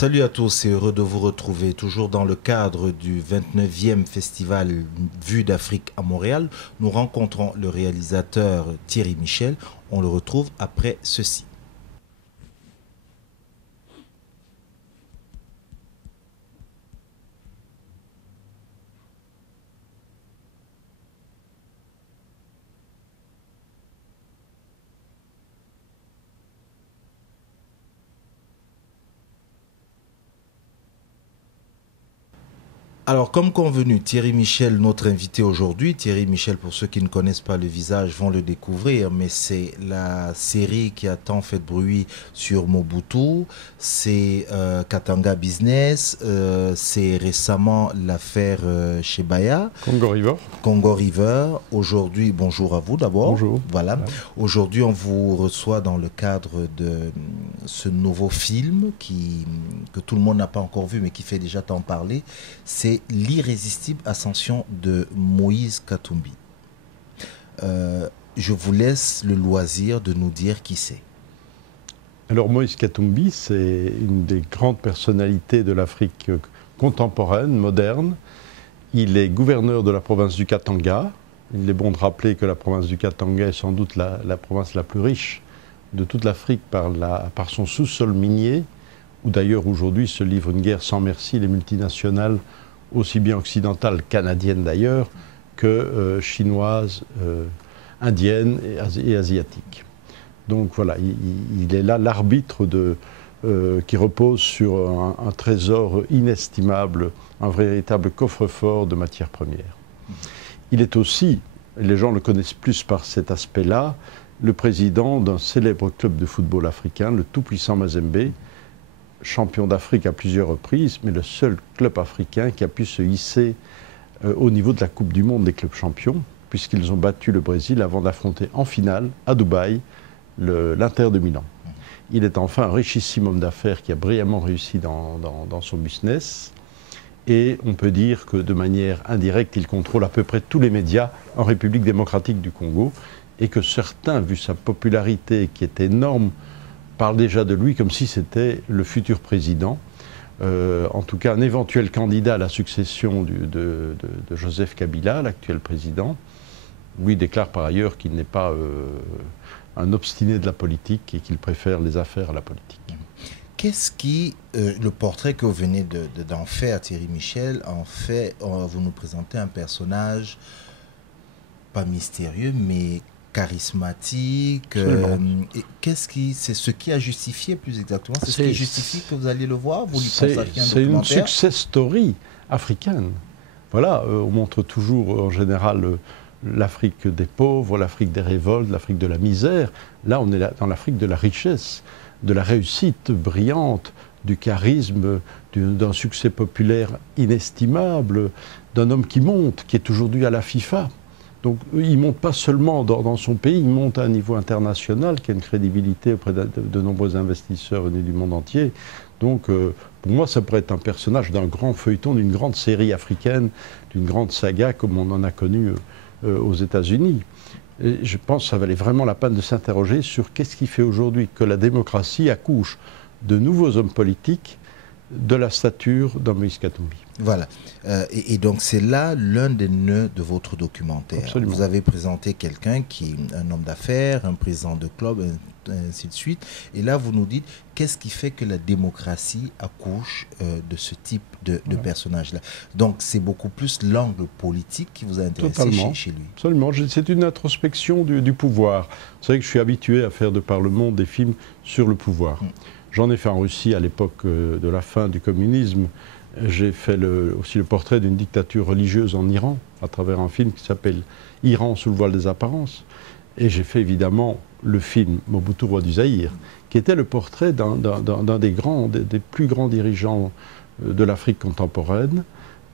Salut à tous et heureux de vous retrouver toujours dans le cadre du 29e festival Vue d'Afrique à Montréal. Nous rencontrons le réalisateur Thierry Michel. On le retrouve après ceci. Alors, comme convenu, Thierry Michel, notre invité aujourd'hui. Thierry Michel, pour ceux qui ne connaissent pas le visage, vont le découvrir, mais c'est la série qui a tant fait de bruit sur Mobutu, c'est Katanga Business, c'est récemment l'affaire Chebaya, Congo River. Congo River. Aujourd'hui, bonjour à vous d'abord. Bonjour. Voilà. Aujourd'hui, on vous reçoit dans le cadre de ce nouveau film que tout le monde n'a pas encore vu, mais qui fait déjà tant parler. C'est l'irrésistible ascension de Moïse Katumbi. Je vous laisse le loisir de nous dire qui c'est. Alors Moïse Katumbi, c'est une des grandes personnalités de l'Afrique contemporaine, moderne. Il est gouverneur de la province du Katanga. Il est bon de rappeler que la province du Katanga est sans doute la province la plus riche de toute l'Afrique par son sous-sol minier, où d'ailleurs aujourd'hui se livre une guerre sans merci, les multinationales aussi bien occidentales, canadiennes d'ailleurs, que chinoises, indiennes et asiatiques. Donc voilà, il est là l'arbitre qui repose sur un trésor inestimable, un véritable coffre-fort de matières premières. Il est aussi, les gens le connaissent plus par cet aspect-là, le président d'un célèbre club de football africain, le tout-puissant Mazembe, champion d'Afrique à plusieurs reprises, mais le seul club africain qui a pu se hisser au niveau de la Coupe du Monde des clubs champions, puisqu'ils ont battu le Brésil avant d'affronter en finale, à Dubaï, l'Inter de Milan. Il est enfin un richissime homme d'affaires qui a brillamment réussi dans son business, et on peut dire que de manière indirecte, il contrôle à peu près tous les médias en République démocratique du Congo, et que certains, vu sa popularité qui est énorme, parle déjà de lui comme si c'était le futur président, en tout cas un éventuel candidat à la succession de Joseph Kabila, l'actuel président. Lui déclare par ailleurs qu'il n'est pas un obstiné de la politique et qu'il préfère les affaires à la politique. Qu'est-ce qui, le portrait que vous venez d'en faire, Thierry Michel, en fait, vous nous présentez un personnage pas mystérieux, mais charismatique. C'est ce qui a justifié plus exactement, c'est ce qui justifie que vous allez le voir, vous lui consacrez un documentaire. C'est une success story africaine. Voilà, on montre toujours en général l'Afrique des pauvres, l'Afrique des révoltes, l'Afrique de la misère. Là, on est dans l'Afrique de la richesse, de la réussite brillante, du charisme, d'un succès populaire inestimable, d'un homme qui monte, qui est aujourd'hui à la FIFA. Donc il ne monte pas seulement dans son pays, il monte à un niveau international qui a une crédibilité auprès de nombreux investisseurs venus du monde entier. Donc pour moi, ça pourrait être un personnage d'un grand feuilleton, d'une grande série africaine, d'une grande saga comme on en a connu aux États-Unis. Et je pense que ça valait vraiment la peine de s'interroger sur qu'est-ce qui fait aujourd'hui que la démocratie accouche de nouveaux hommes politiques de la stature d'un Moïse Katumbi. Voilà. Et donc, c'est là l'un des nœuds de votre documentaire. Absolument. Vous avez présenté quelqu'un qui est un homme d'affaires, un président de club, ainsi de suite. Et là, vous nous dites, qu'est-ce qui fait que la démocratie accouche de ce type de personnage-là? Donc, c'est beaucoup plus l'angle politique qui vous a intéressé chez lui. Absolument. C'est une introspection du pouvoir. Vous savez que je suis habitué à faire de par le monde des films sur le pouvoir. J'en ai fait en Russie à l'époque de la fin du communisme. J'ai fait aussi le portrait d'une dictature religieuse en Iran, à travers un film qui s'appelle « Iran sous le voile des apparences ». Et j'ai fait évidemment le film « Mobutu, roi du Zaïre », qui était le portrait d'un des plus grands dirigeants de l'Afrique contemporaine,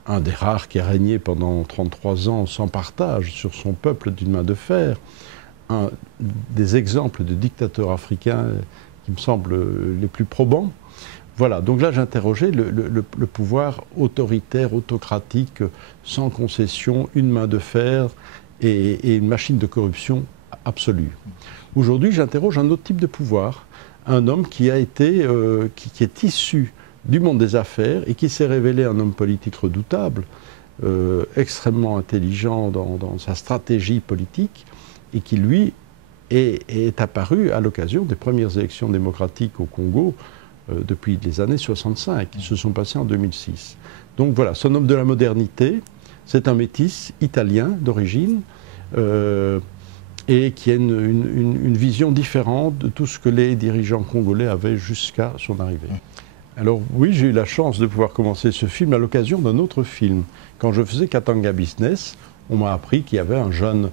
un des rares qui a régné pendant 33 ans sans partage sur son peuple d'une main de fer, un des exemples de dictateurs africains qui me semblent les plus probants. Voilà, donc là j'interrogeais le pouvoir autoritaire, autocratique, sans concession, une main de fer et une machine de corruption absolue. Aujourd'hui j'interroge un autre type de pouvoir, un homme qui a été, qui est issu du monde des affaires et qui s'est révélé un homme politique redoutable, extrêmement intelligent dans sa stratégie politique et qui, lui, est apparu à l'occasion des premières élections démocratiques au Congo depuis les années 65, qui se sont passées en 2006. Donc voilà, c'est un homme de la modernité, c'est un métis italien d'origine, et qui a une vision différente de tout ce que les dirigeants congolais avaient jusqu'à son arrivée. Alors oui, j'ai eu la chance de pouvoir commencer ce film à l'occasion d'un autre film. Quand je faisais Katanga Business, on m'a appris qu'il y avait un jeune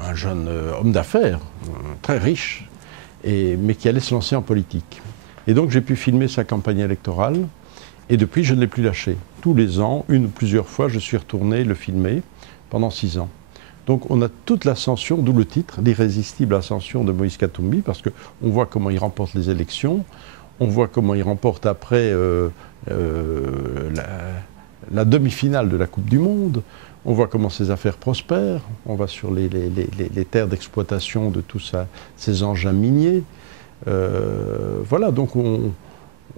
homme d'affaires, très riche, mais qui allait se lancer en politique. Et donc j'ai pu filmer sa campagne électorale, et depuis je ne l'ai plus lâché. Tous les ans, une ou plusieurs fois, je suis retourné le filmer pendant 6 ans. Donc on a toute l'ascension, d'où le titre, l'irrésistible ascension de Moïse Katumbi, parce qu'on voit comment il remporte les élections, on voit comment il remporte après la demi-finale de la Coupe du Monde, on voit comment ses affaires prospèrent, on va sur les terres d'exploitation de tous ces engins miniers. Voilà, donc on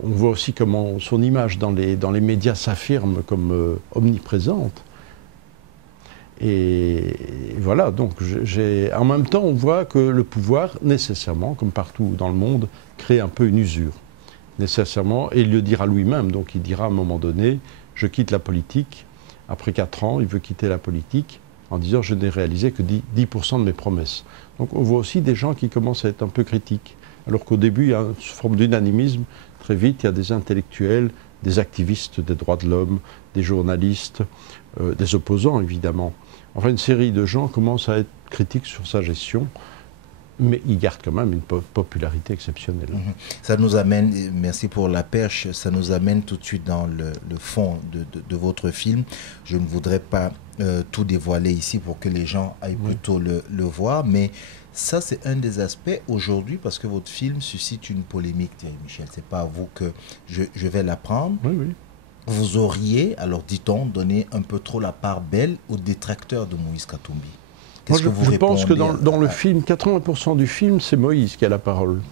voit aussi comment son image dans les médias s'affirme comme omniprésente. Et voilà, donc en même temps, on voit que le pouvoir, nécessairement, comme partout dans le monde, crée un peu une usure. Nécessairement, et il le dira lui-même, donc il dira à un moment donné, je quitte la politique. Après 4 ans, il veut quitter la politique en disant, je n'ai réalisé que 10% de mes promesses. Donc on voit aussi des gens qui commencent à être un peu critiques. Alors qu'au début, il y a une forme d'unanimisme. Très vite, il y a des intellectuels, des activistes des droits de l'homme, des journalistes, des opposants, évidemment. Enfin, une série de gens commencent à être critiques sur sa gestion, mais il garde quand même une popularité exceptionnelle. Ça nous amène, merci pour la perche, ça nous amène tout de suite dans le fond de votre film. Je ne voudrais pas tout dévoiler ici pour que les gens aillent plutôt le voir, mais ça c'est un des aspects aujourd'hui, parce que votre film suscite une polémique, Thierry Michel. C'est pas à vous que je vais l'apprendre. Oui, oui. Vous auriez, alors dit-on, donné un peu trop la part belle aux détracteurs de Moïse Katumbi. Moi, je pense que dans le film, 80% du film, c'est Moïse qui a la parole.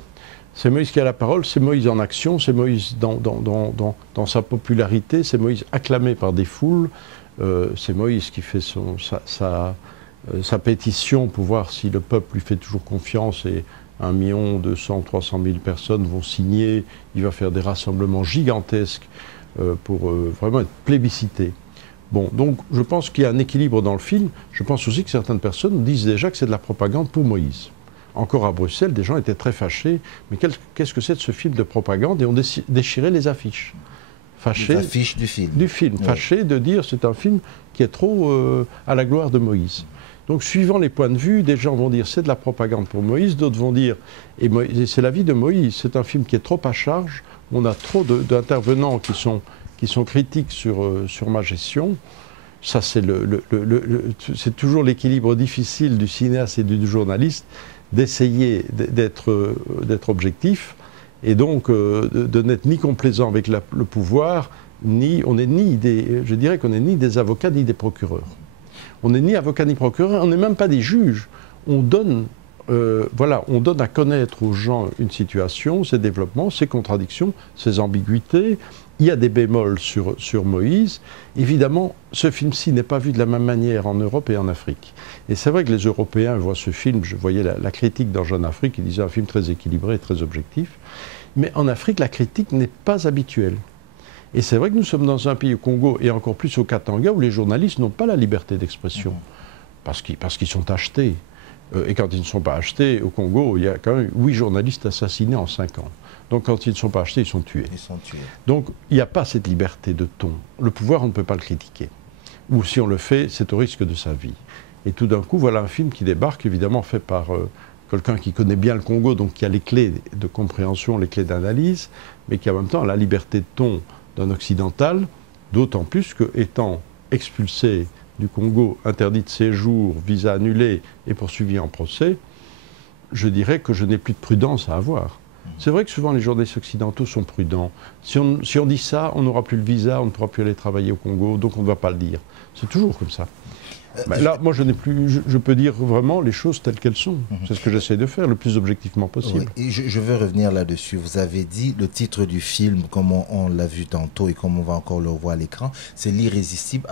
C'est Moïse qui a la parole, c'est Moïse en action, c'est Moïse dans sa popularité, c'est Moïse acclamé par des foules, c'est Moïse qui fait sa pétition pour voir si le peuple lui fait toujours confiance, et 1 200 000, 300 000 personnes vont signer, il va faire des rassemblements gigantesques pour vraiment être plébiscité. Bon, donc je pense qu'il y a un équilibre dans le film. Je pense aussi que certaines personnes disent déjà que c'est de la propagande pour Moïse. Encore à Bruxelles, des gens étaient très fâchés. Mais qu'est-ce que c'est de ce film de propagande? Et on déchirait les affiches. Fâchés, les affiches du film. Du film. Oui. Fâchés de dire que c'est un film qui est trop à la gloire de Moïse. Donc suivant les points de vue, des gens vont dire c'est de la propagande pour Moïse, d'autres vont dire et c'est la vie de Moïse. C'est un film qui est trop à charge. On a trop d'intervenants qui sont critiques sur ma gestion. Ça, c'est toujours l'équilibre difficile du cinéaste et du journaliste, d'essayer d'être objectif, et donc de n'être ni complaisant avec le pouvoir, je dirais qu'on n'est ni des avocats ni des procureurs. On n'est ni avocat ni procureur, on n'est même pas des juges. On donne à connaître aux gens une situation, ses développements, ses contradictions, ses ambiguïtés. Il y a des bémols sur Moïse. Évidemment, ce film-ci n'est pas vu de la même manière en Europe et en Afrique. Et c'est vrai que les Européens voient ce film, je voyais la critique dans Jeune Afrique, qui disait un film très équilibré, très objectif. Mais en Afrique, la critique n'est pas habituelle. Et c'est vrai que nous sommes dans un pays, au Congo, et encore plus au Katanga, où les journalistes n'ont pas la liberté d'expression, parce qu'ils sont achetés. Et quand ils ne sont pas achetés, au Congo, il y a quand même 8 journalistes assassinés en 5 ans. Donc quand ils ne sont pas achetés, ils sont tués. Donc il n'y a pas cette liberté de ton. Le pouvoir, on ne peut pas le critiquer. Ou si on le fait, c'est au risque de sa vie. Et tout d'un coup, voilà un film qui débarque, évidemment fait par quelqu'un qui connaît bien le Congo, donc qui a les clés de compréhension, les clés d'analyse, mais qui en même temps a la liberté de ton d'un occidental, d'autant plus que, étant expulsé du Congo, interdit de séjour, visa annulé et poursuivi en procès, je dirais que je n'ai plus de prudence à avoir. C'est vrai que souvent les journalistes occidentaux sont prudents. Si on dit ça, on n'aura plus le visa, on ne pourra plus aller travailler au Congo, donc on ne va pas le dire. C'est toujours comme ça. Là, moi, je peux dire vraiment les choses telles qu'elles sont. C'est ce que j'essaie de faire le plus objectivement possible. Oui, et je veux revenir là-dessus. Vous avez dit le titre du film, comme on l'a vu tantôt et comme on va encore le voir à l'écran, c'est l'irrésistible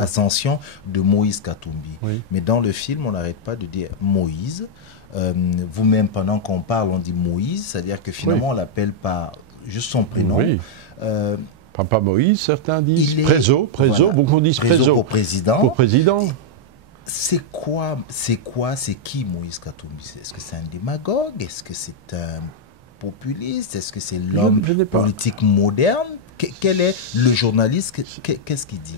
ascension de Moïse Katumbi. Oui. Mais dans le film, on n'arrête pas de dire Moïse. Vous-même, pendant qu'on parle, on dit Moïse, c'est-à-dire que finalement, on l'appelle par juste son prénom. Oui. Papa Moïse, certains disent. Prézo, voilà. Beaucoup disent Prézo. Pour président. Pour président. C'est qui Moïse Katumbi? Est-ce que c'est un démagogue? Est-ce que c'est un populiste? Est-ce que c'est l'homme politique moderne? Quel est le journaliste? Qu'est-ce qu'il dit?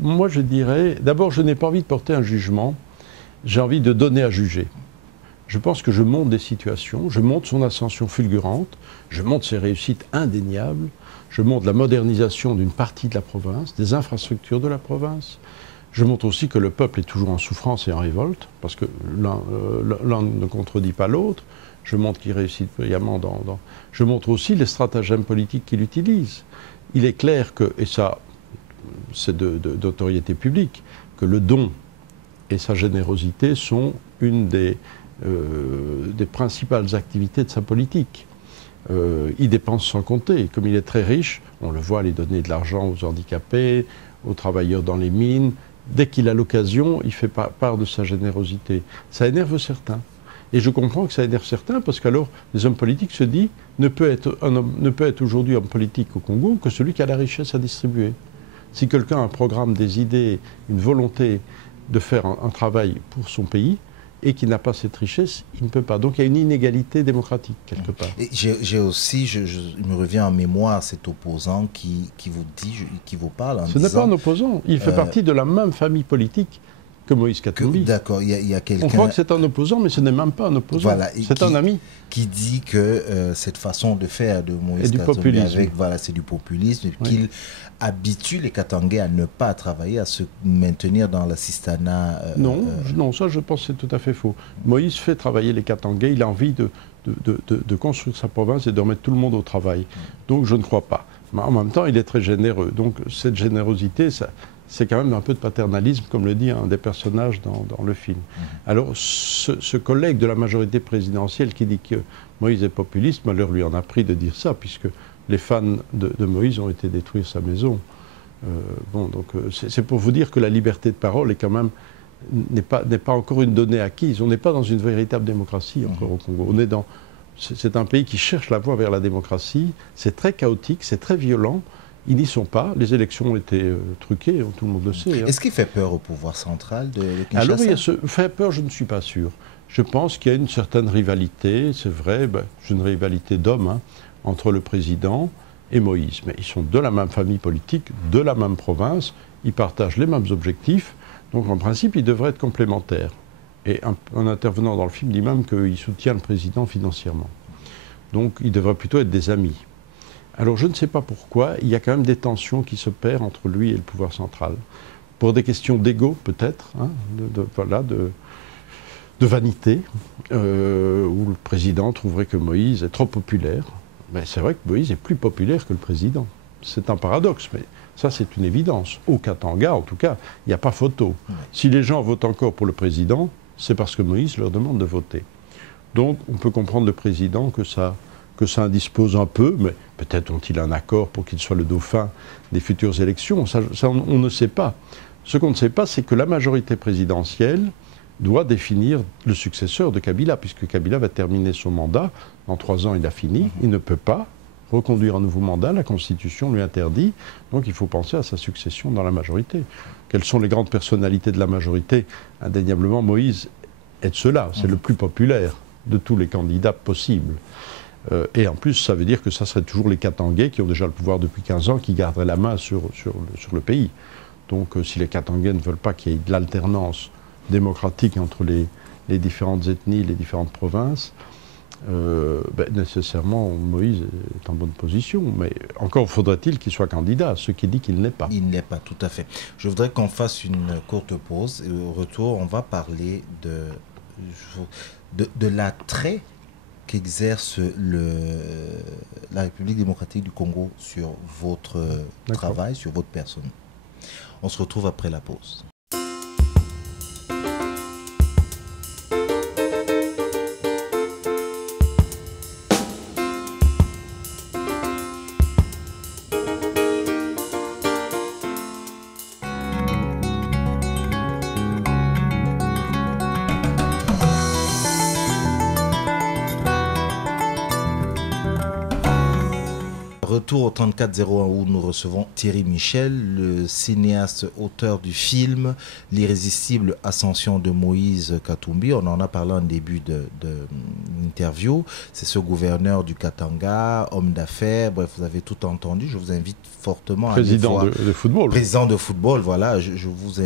Moi, je dirais, d'abord, je n'ai pas envie de porter un jugement. J'ai envie de donner à juger. Je pense que je montre des situations, je montre son ascension fulgurante, je montre ses réussites indéniables, je montre la modernisation d'une partie de la province, des infrastructures de la province. Je montre aussi que le peuple est toujours en souffrance et en révolte, parce que l'un ne contredit pas l'autre. Je montre qu'il réussit brillamment Je montre aussi les stratagèmes politiques qu'il utilise. Il est clair que, et ça, c'est d'autorité publique, que le don et sa générosité sont une des principales activités de sa politique. Il dépense sans compter. Comme il est très riche, on le voit aller donner de l'argent aux handicapés, aux travailleurs dans les mines. Dès qu'il a l'occasion, il fait part de sa générosité. Ça énerve certains. Et je comprends que ça énerve certains, parce qu'alors les hommes politiques se disent ne peut être aujourd'hui homme politique au Congo que celui qui a la richesse à distribuer. Si quelqu'un a un programme, des idées, une volonté de faire un travail pour son pays, et qui n'a pas cette richesse, il ne peut pas. Donc il y a une inégalité démocratique, quelque part. J'ai aussi, il me revient en mémoire cet opposant qui vous dit, qui vous parle en disant... Ce n'est pas un opposant, il fait partie de la même famille politique que Moïse Katumbi. D'accord, il y a quelqu'un... On croit que c'est un opposant, mais ce n'est même pas un opposant, voilà, c'est un ami. Qui dit que cette façon de faire de Moïse Katumbi, c'est du populisme, oui. Qu'il habitue les Katangais à ne pas travailler, à se maintenir dans l'assistanat. Non, ça je pense que c'est tout à fait faux. Moïse fait travailler les Katangais, il a envie de construire sa province et de remettre tout le monde au travail. Donc je ne crois pas. Mais en même temps, il est très généreux. Donc cette générosité, c'est quand même un peu de paternalisme, comme le dit un des personnages dans le film. Alors, ce collègue de la majorité présidentielle qui dit que Moïse est populiste, malheur lui en a pris de dire ça, puisque les fans de Moïse ont été détruire sa maison. C'est pour vous dire que la liberté de parole est quand même n'est pas encore une donnée acquise. On n'est pas dans une véritable démocratie encore au Congo. C'est un pays qui cherche la voie vers la démocratie. C'est très chaotique, c'est très violent. Ils n'y sont pas. Les élections ont été truquées, tout le monde le sait. Est-ce qu'il fait peur au pouvoir central de Kinshasa? Alors, fait peur, je ne suis pas sûr. Je pense qu'il y a une certaine rivalité, c'est vrai, c'est une rivalité d'hommes entre le président et Moïse. Mais ils sont de la même famille politique, de la même province, ils partagent les mêmes objectifs, donc en principe, ils devraient être complémentaires. Et un intervenant dans le film dit même qu'il soutient le président financièrement. Donc, ils devraient plutôt être des amis. Alors je ne sais pas pourquoi, il y a quand même des tensions qui se perdent entre lui et le pouvoir central. Pour des questions d'ego peut-être, de vanité, où le président trouverait que Moïse est trop populaire. Mais c'est vrai que Moïse est plus populaire que le président. C'est un paradoxe, mais ça c'est une évidence. Au Katanga, en tout cas, il n'y a pas photo. Si les gens votent encore pour le président, c'est parce que Moïse leur demande de voter. Donc on peut comprendre le président que ça indispose un peu, mais peut-être ont-ils un accord pour qu'il soit le dauphin des futures élections. Ça, on ne sait pas. Ce qu'on ne sait pas, c'est que la majorité présidentielle doit définir le successeur de Kabila, puisque Kabila va terminer son mandat. Dans 3 ans, il a fini. Il ne peut pas reconduire un nouveau mandat. La Constitution lui interdit. Donc il faut penser à sa succession dans la majorité. Quelles sont les grandes personnalités de la majorité? Indéniablement, Moïse est de ceux-là. C'est le plus populaire de tous les candidats possibles. Et en plus, ça veut dire que ça serait toujours les Katangais qui ont déjà le pouvoir depuis 15 ans, qui garderaient la main sur le pays. Donc si les Katangais ne veulent pas qu'il y ait de l'alternance démocratique entre les différentes ethnies, les différentes provinces, nécessairement Moïse est en bonne position. Mais encore faudrait-il qu'il soit candidat, ce qui dit qu'il n'est pas. Il n'est pas, tout à fait. Je voudrais qu'on fasse une courte pause. Et au retour, on va parler de l'attrait qu'exerce la République démocratique du Congo sur votre travail, sur votre personne. On se retrouve après la pause. retour au 3401 où nous recevons Thierry Michel, le cinéaste auteur du film L'irrésistible ascension de Moïse Katumbi. On en a parlé en début de l'interview. C'est ce gouverneur du Katanga, homme d'affaires, bref, vous avez tout entendu. Je vous invite fortement à aller voir. Président de football. Président de football, voilà. Je vous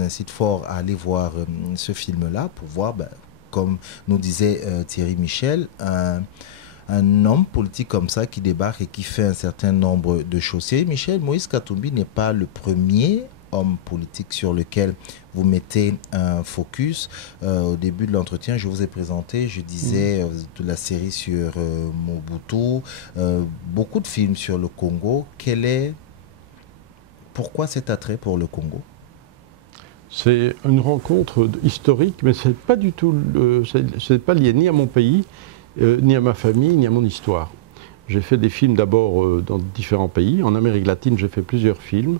incite fort à aller voir ce film-là pour voir, comme nous disait Thierry Michel, un homme politique comme ça qui débarque et qui fait un certain nombre de choses. Thierry Michel, Moïse Katumbi n'est pas le premier homme politique sur lequel vous mettez un focus. Au début de l'entretien, je vous ai présenté, je disais, de la série sur Mobutu, beaucoup de films sur le Congo. Pourquoi cet attrait pour le Congo? C'est une rencontre historique, mais c'est pas du tout, c'est pas lié ni à mon pays, ni à ma famille, ni à mon histoire. J'ai fait des films d'abord dans différents pays. En Amérique latine, j'ai fait plusieurs films.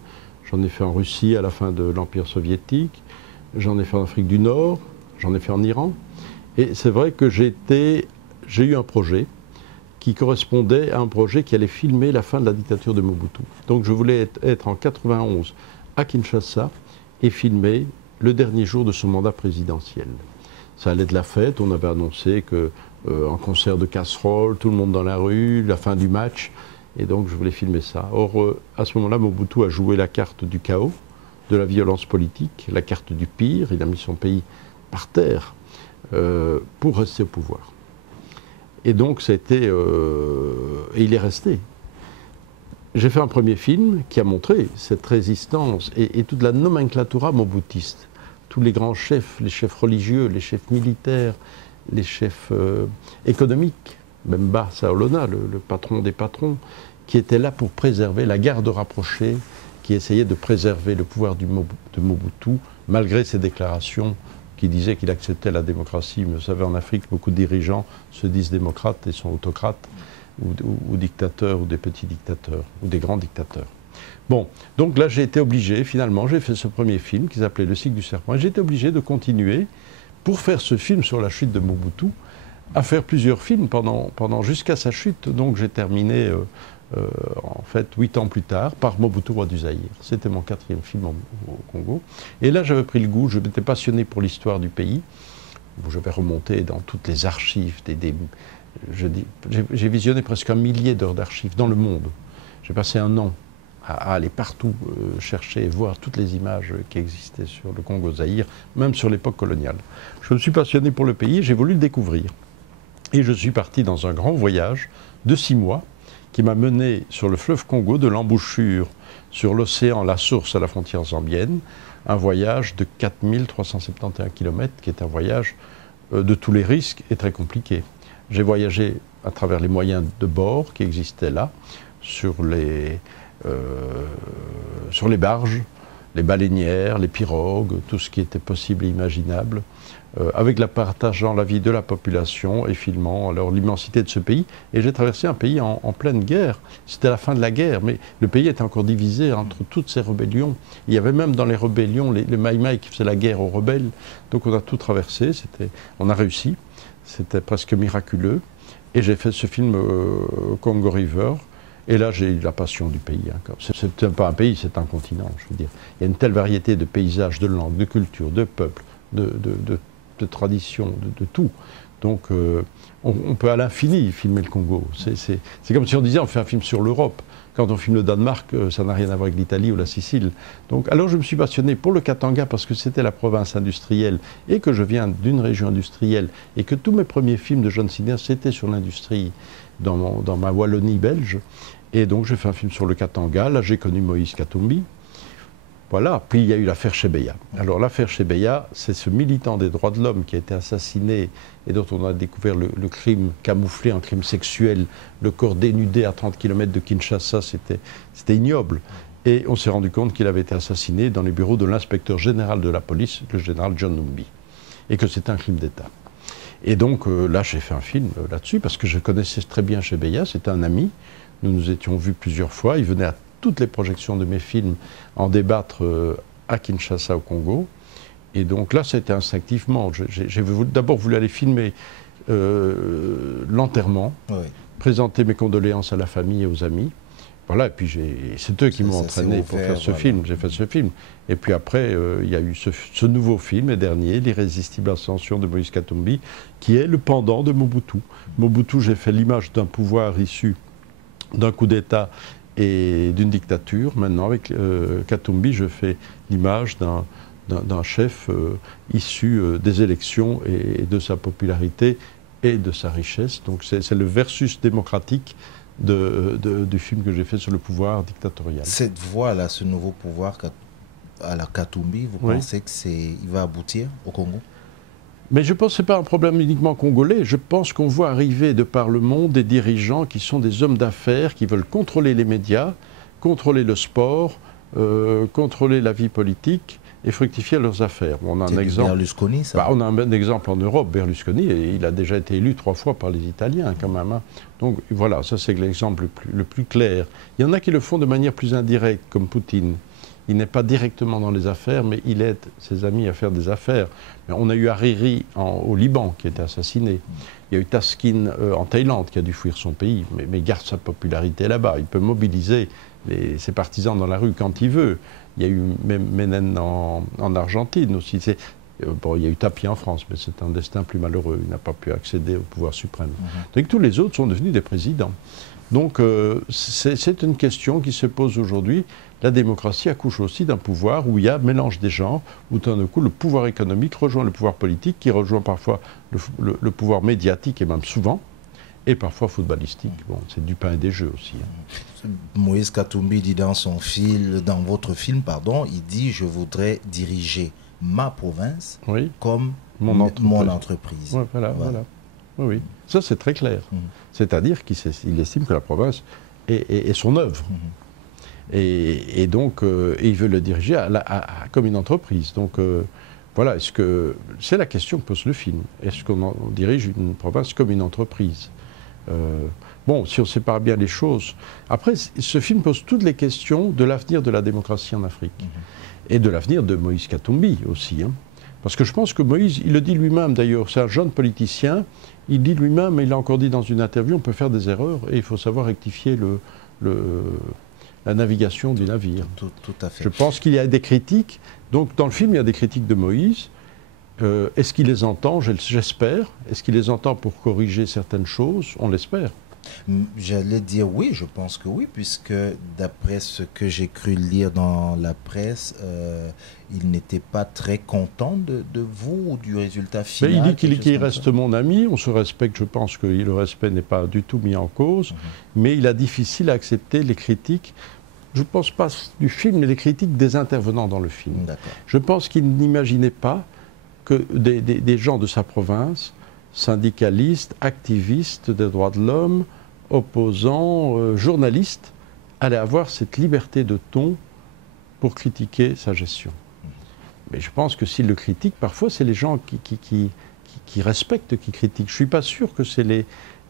J'en ai fait en Russie à la fin de l'Empire soviétique. J'en ai fait en Afrique du Nord. J'en ai fait en Iran. Et c'est vrai que j'ai eu un projet qui correspondait à un projet qui allait filmer la fin de la dictature de Mobutu. Donc je voulais être en 91 à Kinshasa et filmer le dernier jour de son mandat présidentiel. Ça allait de la fête, on avait annoncé un concert de casseroles, tout le monde dans la rue, la fin du match, et donc je voulais filmer ça. Or, à ce moment-là, Mobutu a joué la carte du chaos, de la violence politique, la carte du pire, il a mis son pays par terre pour rester au pouvoir. Et donc, et il est resté. J'ai fait un premier film qui a montré cette résistance et toute la nomenclatura mobutiste. Tous les grands chefs, les chefs religieux, les chefs militaires, les chefs économiques, Bemba Saolona, le patron des patrons, qui étaient là pour préserver la garde rapprochée, qui essayait de préserver le pouvoir de Mobutu, malgré ses déclarations qui disaient qu'il acceptait la démocratie. Mais vous savez, en Afrique, beaucoup de dirigeants se disent démocrates et sont autocrates, ou dictateurs, ou des petits dictateurs, ou des grands dictateurs. Bon, donc là j'ai été obligé, finalement, j'ai fait ce premier film qui s'appelait Le cycle du serpent, et j'ai été obligé de continuer, pour faire ce film sur la chute de Mobutu, à faire plusieurs films pendant jusqu'à sa chute. Donc j'ai terminé, en fait, 8 ans plus tard, par Mobutu, roi du Zaïre. C'était mon 4e film au Congo. Et là j'avais pris le goût, je m'étais passionné pour l'histoire du pays, où je vais remonter dans toutes les archives, j'ai visionné presque 1 millier d'heures d'archives dans le monde. J'ai passé un an à aller partout chercher et voir toutes les images qui existaient sur le Congo-Zaïre, même sur l'époque coloniale. Je me suis passionné pour le pays et j'ai voulu le découvrir. Et je suis parti dans un grand voyage de 6 mois qui m'a mené sur le fleuve Congo, de l'embouchure sur l'océan La Source à la frontière zambienne, un voyage de 4371 km qui est un voyage de tous les risques et très compliqué. J'ai voyagé à travers les moyens de bord qui existaient là, sur les barges, les baleinières, les pirogues, tout ce qui était possible et imaginable, avec partageant la vie de la population et filmant alors l'immensité de ce pays. Et j'ai traversé un pays en pleine guerre. C'était la fin de la guerre, mais le pays était encore divisé entre toutes ces rébellions. Il y avait même dans les rébellions les Maïmaï qui faisaient la guerre aux rebelles. Donc on a tout traversé, on a réussi. C'était presque miraculeux. Et j'ai fait ce film Congo River. Et là, j'ai eu la passion du pays. C'est pas un pays, c'est un continent, je veux dire. Il y a une telle variété de paysages, de langues, de cultures, de peuples, de traditions, de tout. Donc, on peut à l'infini filmer le Congo. C'est comme si on disait, on fait un film sur l'Europe. Quand on filme le Danemark, ça n'a rien à voir avec l'Italie ou la Sicile. Donc, alors je me suis passionné pour le Katanga parce que c'était la province industrielle et que je viens d'une région industrielle et que tous mes premiers films de jeune cinéaste, c'était sur l'industrie dans ma Wallonie belge. Et donc, j'ai fait un film sur le Katanga. Là, j'ai connu Moïse Katumbi. Voilà. Puis, il y a eu l'affaire Chebeya. Alors, l'affaire Chebeya, c'est ce militant des droits de l'homme qui a été assassiné et dont on a découvert le crime camouflé en crime sexuel, le corps dénudé à 30 km de Kinshasa, c'était ignoble. Et on s'est rendu compte qu'il avait été assassiné dans les bureaux de l'inspecteur général de la police, le général John Numbi, et que c'était un crime d'État. Et donc là, j'ai fait un film là-dessus, parce que je connaissais très bien Chebeya, c'était un ami, nous nous étions vus plusieurs fois, il venait à toutes les projections de mes films en débattre à Kinshasa, au Congo. Et donc là, c'était instinctivement. J'ai d'abord voulu aller filmer l'enterrement, oui, présenter mes condoléances à la famille et aux amis. Voilà, et puis c'est eux qui m'ont entraîné pour faire ce film. J'ai fait ce film. Et puis après, il y a eu ce nouveau film, le dernier, L'irrésistible ascension de Moïse Katumbi, qui est le pendant de Mobutu. Mobutu, j'ai fait l'image d'un pouvoir issu d'un coup d'État et d'une dictature. Maintenant, avec Katumbi, je fais l'image d'un chef issu des élections et de sa popularité et de sa richesse. Donc c'est le versus démocratique du film que j'ai fait sur le pouvoir dictatorial. Cette voie-là, ce nouveau pouvoir à la Katumbi, vous pensez qu'il va aboutir au Congo? Mais je pense que ce n'est pas un problème uniquement congolais. Je pense qu'on voit arriver de par le monde des dirigeants qui sont des hommes d'affaires, qui veulent contrôler les médias, contrôler le sport, contrôler la vie politique et fructifier leurs affaires. On a un exemple. Berlusconi, ça. On a un exemple en Europe, Berlusconi, et il a déjà été élu 3 fois par les Italiens quand même. Hein. Donc voilà, ça c'est l'exemple le plus clair. Il y en a qui le font de manière plus indirecte, comme Poutine. Il n'est pas directement dans les affaires, mais il aide ses amis à faire des affaires. Mais on a eu Hariri au Liban qui a été assassiné. Il y a eu Taskin en Thaïlande qui a dû fuir son pays, mais garde sa popularité là-bas. Il peut mobiliser ses partisans dans la rue quand il veut. Il y a eu Menem en Argentine aussi. Bon, il y a eu Tapie en France, mais c'est un destin plus malheureux. Il n'a pas pu accéder au pouvoir suprême. Donc tous les autres sont devenus des présidents. Donc c'est une question qui se pose aujourd'hui. La démocratie accouche aussi d'un pouvoir où il y a mélange des genres, où tout d'un coup le pouvoir économique rejoint le pouvoir politique, qui rejoint parfois le pouvoir médiatique et même souvent, et parfois footballistique. Bon, c'est du pain et des jeux aussi. Hein. Moïse Katumbi dit dans votre film, pardon, il dit « Je voudrais diriger ma province comme mon entreprise. » Voilà. Oui. Ça, c'est très clair. C'est-à-dire qu'il estime que la province est son œuvre. Et donc, il veut le diriger comme une entreprise. Donc, voilà, c'est la question que pose le film. Est-ce qu'on dirige une province comme une entreprise? Bon, si on sépare bien les choses. Après, ce film pose toutes les questions de l'avenir de la démocratie en Afrique. Et de l'avenir de Moïse Katumbi aussi. Hein. Parce que je pense que Moïse, il le dit lui-même d'ailleurs, c'est un jeune politicien, il dit lui-même, et il l'a encore dit dans une interview, on peut faire des erreurs et il faut savoir rectifier la navigation du navire. Tout à fait. Je pense qu'il y a des critiques. Donc dans le film, il y a des critiques de Moïse. Est-ce qu'il les entend? J'espère. Est-ce qu'il les entend pour corriger certaines choses? On l'espère. J'allais dire oui, je pense que oui, puisque d'après ce que j'ai cru lire dans la presse, il n'était pas très content de vous ou du résultat final. Mais il dit qu'il reste mon ami, on se respecte, je pense que le respect n'est pas du tout mis en cause, mais il a difficile à accepter les critiques, je ne pense pas du film, mais les critiques des intervenants dans le film. Je pense qu'il n'imaginait pas que des gens de sa province, syndicalistes, activistes des droits de l'homme, opposants, journalistes, allaient avoir cette liberté de ton pour critiquer sa gestion. Mais je pense que s'ils le critiquent, parfois c'est les gens qui respectent, qui critiquent. Je ne suis pas sûr que c'est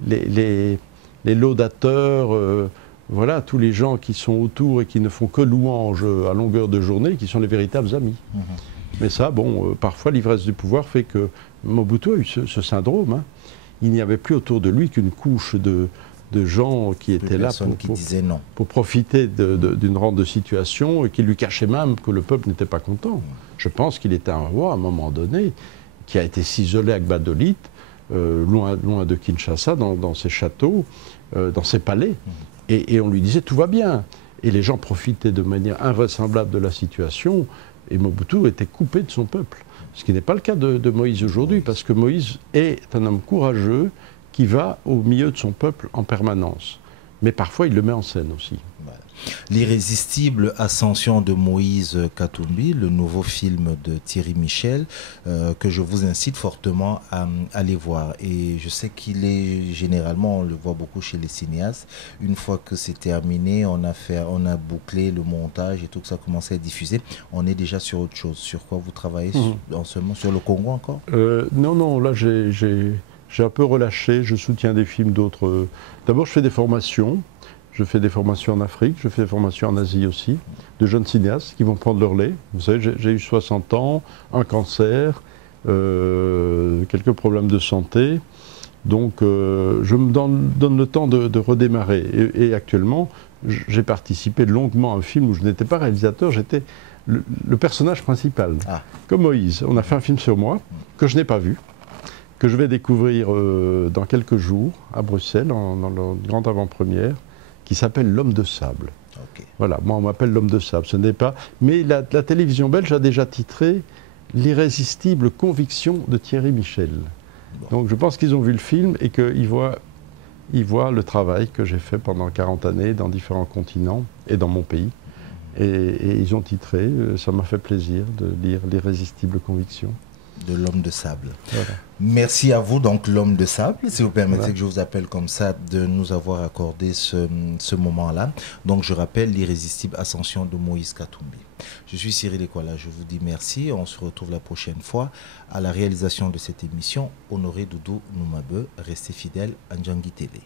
les laudateurs, voilà, tous les gens qui sont autour et qui ne font que louange à longueur de journée, qui sont les véritables amis. Mais ça, bon, parfois l'ivresse du pouvoir fait que Mobutu a eu ce syndrome. Hein. Il n'y avait plus autour de lui qu'une couche de gens qui étaient là pour profiter d'une rente de situation et qui lui cachaient même que le peuple n'était pas content. Je pense qu'il était un roi à un moment donné qui a été s'isoler à Gbadolite, loin de Kinshasa, dans ses châteaux, dans ses palais. Et on lui disait tout va bien. Et les gens profitaient de manière invraisemblable de la situation. Et Mobutu était coupé de son peuple. Ce qui n'est pas le cas de Moïse aujourd'hui, parce que Moïse est un homme courageux qui va au milieu de son peuple en permanence. Mais parfois, il le met en scène aussi. Voilà. L'irrésistible ascension de Moïse Katumbi, le nouveau film de Thierry Michel, que je vous incite fortement à aller voir. Et je sais qu'il est généralement, on le voit beaucoup chez les cinéastes, une fois que c'est terminé, on a bouclé le montage et tout, que ça a commencé à être diffusé, on est déjà sur autre chose. Sur quoi vous travaillez en ce moment? Sur le Congo encore? Non, là j'ai un peu relâché, je soutiens des films d'autres. D'abord, je fais des formations. Je fais des formations en Afrique, je fais des formations en Asie aussi, de jeunes cinéastes qui vont prendre leur lait. Vous savez, j'ai eu 60 ans, un cancer, quelques problèmes de santé. Donc je me donne le temps de redémarrer. Et actuellement, j'ai participé longuement à un film où je n'étais pas réalisateur, j'étais le personnage principal. Ah. Comme Moïse. On a fait un film sur moi, que je n'ai pas vu, que je vais découvrir dans quelques jours à Bruxelles, dans le grand avant-première, qui s'appelle L'Homme de Sable. Okay. Voilà, moi on m'appelle L'Homme de Sable, ce n'est pas... Mais la télévision belge a déjà titré L'irrésistible conviction de Thierry Michel. Bon. Donc je pense qu'ils ont vu le film et qu'ils voient le travail que j'ai fait pendant 40 années dans différents continents et dans mon pays. Et ils ont titré, ça m'a fait plaisir de lire L'irrésistible conviction. De L'Homme de Sable. Voilà. Merci à vous, donc L'Homme de Sable, si vous permettez que je vous appelle comme ça, de nous avoir accordé ce moment-là. Donc je rappelle L'irrésistible ascension de Moïse Katumbi. Je suis Cyril Ekwala, je vous dis merci. On se retrouve la prochaine fois à la réalisation de cette émission. Honoré Doudou Noumabe, restez fidèles à Ndjangi Télé.